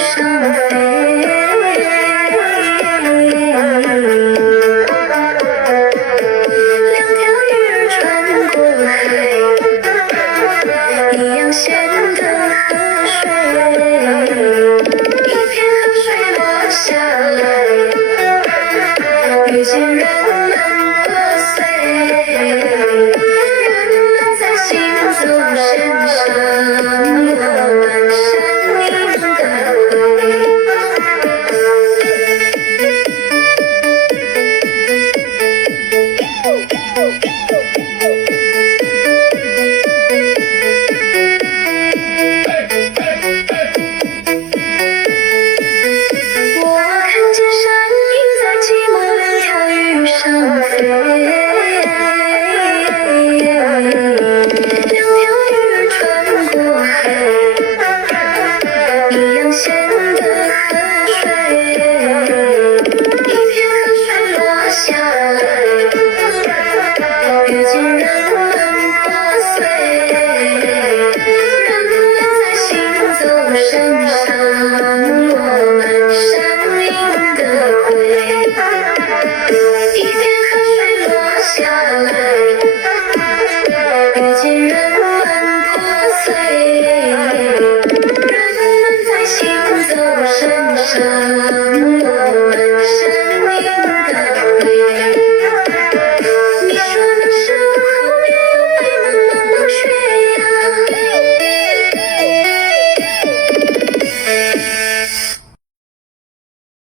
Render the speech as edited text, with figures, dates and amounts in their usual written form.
上飞。两条鱼儿穿过海，一样咸的河水，一片河水落下来，遇见人们破碎，人们在行走线上，我奔向你的回。我看见山鹰在寂寞两条鱼上飞，两条鱼儿穿过海，一样咸的河水，一片河水落下来，遇见人们破碎，人们在行走线上，我奔向你的回。一片河水落下来，遇见人们破碎，人们在行走线上。